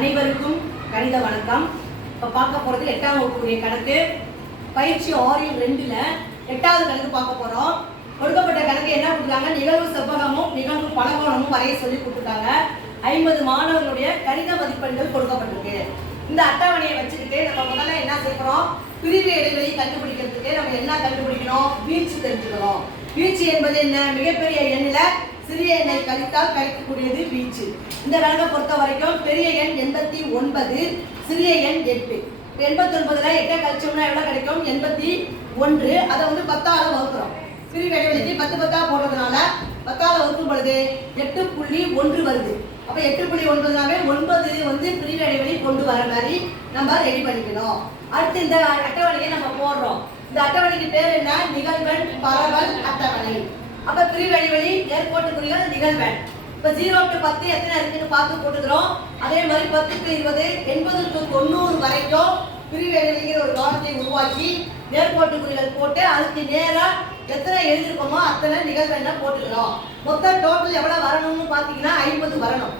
அனைவருக்கும் கணித வணக்கம். இப்போ பார்க்க போகிறது எட்டாம் வகுப்புடைய கணக்கு. பயிற்சி ஆறில் ரெண்டில் எட்டாவது கணக்கு பார்க்க போகிறோம் கொடுக்கப்பட்ட கணக்கு என்ன கொடுத்தாங்க நிகழ்வு செவ்வகமும் நிகழ்வு பலகோணமும் வரைய சொல்லி கொடுத்துருக்காங்க. ஐம்பது மாணவர்களுடைய கணித மதிப்பெண்கள் கொடுக்கப்பட்டிருக்கு. இந்த அட்டவணையை வச்சுக்கிட்டு நம்ம முதல்ல என்ன செய்கிறோம் பிரிவு இடைவெளி கண்டுபிடிக்கிறதுக்கு நம்ம என்ன கண்டுபிடிக்கணும்? வீழ்ச்சி தெரிஞ்சுக்கணும். வீழ்ச்சி என்பது என்ன? மிகப்பெரிய எண்ணில் சிறிய எண்ணை கழித்தால் கிடைக்கக்கூடியது வீச்சு. இந்த கணக்கை பொறுத்த வரைக்கும் பெரிய எண் எண்பத்தி ஒன்பது சிறிய எண் எட்டு. எண்பத்தி ஒன்பதுல எட்டை கழிச்சோம்னா எவ்வளோ கிடைக்கும்? எண்பத்தி ஒன்று. அதை வந்து பத்தால வகுக்கிறோம். சிறு இடைவெளிக்கு பத்து பத்தா போடுறதுனால பத்தால வகுக்கும் பொழுது எட்டு புள்ளி ஒன்று வருது. அப்ப எட்டு புள்ளி ஒன்பதுனாவே ஒன்பது வந்து பிரிவு இடைவெளி கொண்டு வர மாதிரி நம்ம ரெடி பண்ணிக்கணும். அடுத்து இந்த அட்டவணையை நம்ம போடுறோம். இந்த அட்டவணைக்கு பேர் என்ன? நிகழ்வன் பரவல் அட்டவணை. அப்ப பிரிவு இடைவெளி நேர்கோட்டு குறிகள் நிகழ்வெண் இப்ப ஜீரோ டு பத்து எத்தனை இருக்குன்னு பார்த்து போட்டுக்கிறோம். அதே மாதிரி பத்துக்கு இருபது எண்பது டு தொண்ணூறு வரைக்கும் பிரிவு ஒரு காலத்தை உருவாக்கி நேர்கோட்டு குறிகள் போட்டு அதுக்கு நேராக எத்தனை எழுதிருக்கோமோ அத்தனை நிகழ்வெண்ணை போட்டுக்கிறோம். மொத்தம் டோட்டல் எவ்வளவு வரணும்னு பார்த்தீங்கன்னா ஐம்பது வரணும்.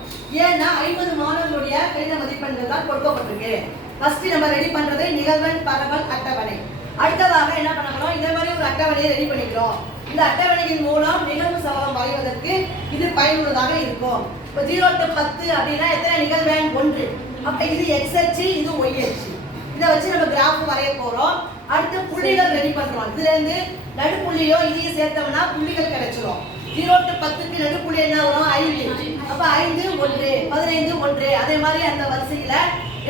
ஏன்னா ஐம்பது மாணவர்களுடைய கணித மதிப்பெண்கள் தான் கொடுக்கப்பட்டிருக்கு. ஃபர்ஸ்ட் நம்ம ரெடி பண்றது நிகழ்வெண் பரவல் அட்டவணை. அடுத்ததாக என்ன பண்ண இந்த மாதிரி ஒரு அட்டவணையை ரெடி பண்ணிக்கிறோம். இந்த அட்டவணையின் மூலம் நிகழ்வு சவரம் வரைவதற்கு இது பயனுள்ளதாக இருக்கும். இப்போ ஜீரோ டு பத்து அப்படின்னா எத்தனை நிகழ்வெண் ஒன்று. அப்ப இது எக்ஸ் அச்சு இது ஒய் அச்சு. இதை வச்சு நம்ம கிராஃப் வரைய போறோம். அடுத்து புள்ளிகள் ரெடி பண்றோம். இதுல இருந்து நடுப்புள்ளியோ இதையும் சேர்த்தோம்னா புள்ளிகள் கிடைச்சிரும். ஜீரோ டு பத்துக்கு நடுப்புள்ளி என்ன வரும்? ஐந்து. அப்ப ஐந்து ஒன்று. பதினைந்து ஒன்று. அதே மாதிரி அந்த வரிசையில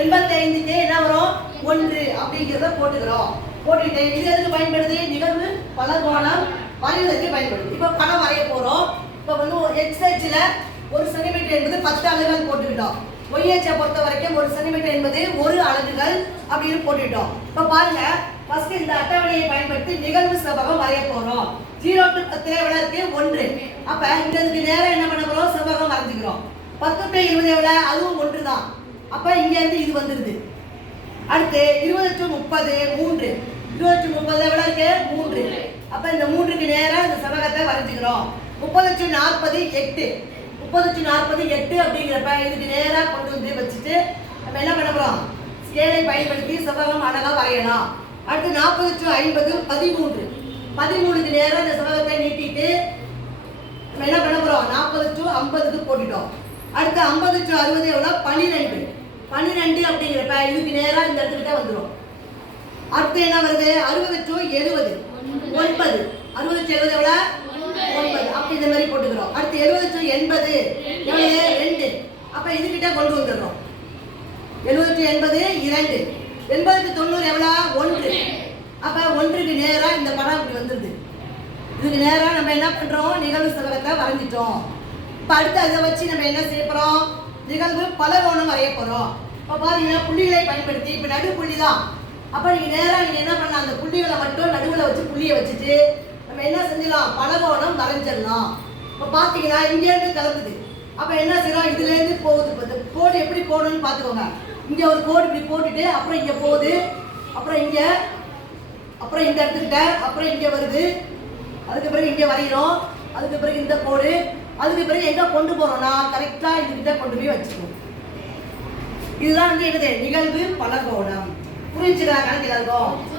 எண்பத்தி ஐந்துக்கு என்ன வரும்? ஒன்று அப்படிங்கிறத போட்டுக்கிறோம். போட்டுட்டு இது எதுக்கு பயன்படுது? நிகழ்வு பலகோணம் வரைவதற்கு பயன்படும் இப்போ படம் வரைய போகிறோம் இப்போ வந்து எக்ஸ் ஒரு சென்டிமீட்டர் என்பது பத்து அலகுகள் போட்டுக்கிட்டோம். ஒய்ஹெச்சை பொறுத்த வரைக்கும் ஒரு சென்டிமீட்டர் என்பது ஒரு அலகுகள் அப்படின்னு போட்டுக்கிட்டோம். இப்போ பாருங்க ஃபர்ஸ்ட் இந்த அட்டவணையை பயன்படுத்தி நிகழ்வு செவ்வகம் வரைய போகிறோம் ஜீரோ டு பத்து எவ்வளோ இருக்கு? ஒன்று. அப்போ இந்த இதுக்கு நேரம் என்ன பண்ண போகிறோம் செவ்வகம் வரைஞ்சிக்கிறோம். பத்து டு இருபது எவ்வளோ அதுவும் ஒன்று தான் அப்போ இங்கேருந்து இது வந்துடுது அடுத்து இருபது டு முப்பது மூன்று. இருபது டு முப்பது எவ்வளோ இருக்கு? மூன்று. அப்போ இந்த மூன்றுக்கு நேராக இந்த செவ்வகத்தை வரைஞ்சிக்கிறோம். முப்பது லட்சம் நாற்பது எட்டு. முப்பது லட்சம் நாற்பது எட்டு அப்படிங்கிறப்ப இதுக்கு நேராக கொண்டு வந்து வச்சுட்டு நம்ம என்ன பண்ண போகிறோம் ஸ்கேலை பயன்படுத்தி செவ்வகம் அழகாக வரையணும் அடுத்து நாற்பது லட்சம் ஐம்பது பதிமூன்று. பதிமூணுக்கு நேரம் இந்த செவ்வகத்தை நீட்டிட்டு நம்ம என்ன பண்ண போகிறோம் நாற்பது டு ஐம்பதுக்கு போட்டுட்டோம். அடுத்து ஐம்பது டு அறுபது எவ்வளோ? பன்னிரெண்டு. பன்னிரெண்டு அப்படிங்கிறப்ப இதுக்கு நேராக இந்த இடத்துக்கிட்ட வந்துடும் அடுத்து என்ன வருது? அறுபது டு எழுபது. ஒன்பது. அறுபது எழுபது எவ்வளோ ஒன்பது. அப்போ இந்த மாதிரி போட்டுக்கிறோம். அடுத்து எழுபது எண்பது. எவ்வளவு? ரெண்டு. அப்ப இதுகிட்ட கொண்டு வந்துடுறோம். எழுபது எண்பது இரண்டு. எண்பதுக்கு தொண்ணூறு எவ்வளோ ஒன்று. அப்ப ஒன்றுக்கு நேரா இந்த படம் இப்படி வந்துருது. இதுக்கு நேரா நம்ம என்ன பண்றோம்? நிகழ்வு செலவத்தை வரைஞ்சிட்டோம். இப்ப அடுத்து அதை வச்சு நம்ம என்ன செய்ய போறோம்? நிகழ்வு பலகோணம் வரைய போறோம். இப்ப பாத்தீங்கன்னா புள்ளிகளை பயன்படுத்தி இப்ப நடு புள்ளி தான் அப்போ நீங்கள் நேராக நீங்கள் என்ன பண்ணலாம்? அந்த புள்ளிகளை மட்டும் நடுவில் வச்சு புள்ளியை வச்சுட்டு நம்ம என்ன செஞ்சிடலாம் பலகோணம் வரைஞ்சிடலாம். இப்போ பார்த்தீங்கன்னா இங்கேருந்து கிளம்புது. அப்ப என்ன செய்யலாம்? இதுலேருந்து போகுது. இப்போ இந்த கோடு எப்படி போகணும்னு பார்த்துக்கோங்க இங்கே ஒரு கோடு இப்படி போட்டுட்டு அப்புறம் இங்கே போகுது. அப்புறம் இங்கே அப்புறம் இந்த இடத்துக்கிட்ட அப்புறம் இங்கே வருது. அதுக்கு பிறகு இங்கே வரைகிறோம். அதுக்கு பிறகு இந்த கோடு. அதுக்கு பிறகு எங்கே கொண்டு போகிறோம்னா கரெக்டாக இதுக்கிட்ட கொண்டு போய் வச்சுக்கணும். இதுதான் வந்து என்னது? நிகழ்வு பலகோணம். புரிஞ்சுக்கிறா கணக்கு எல்லாருக்கும்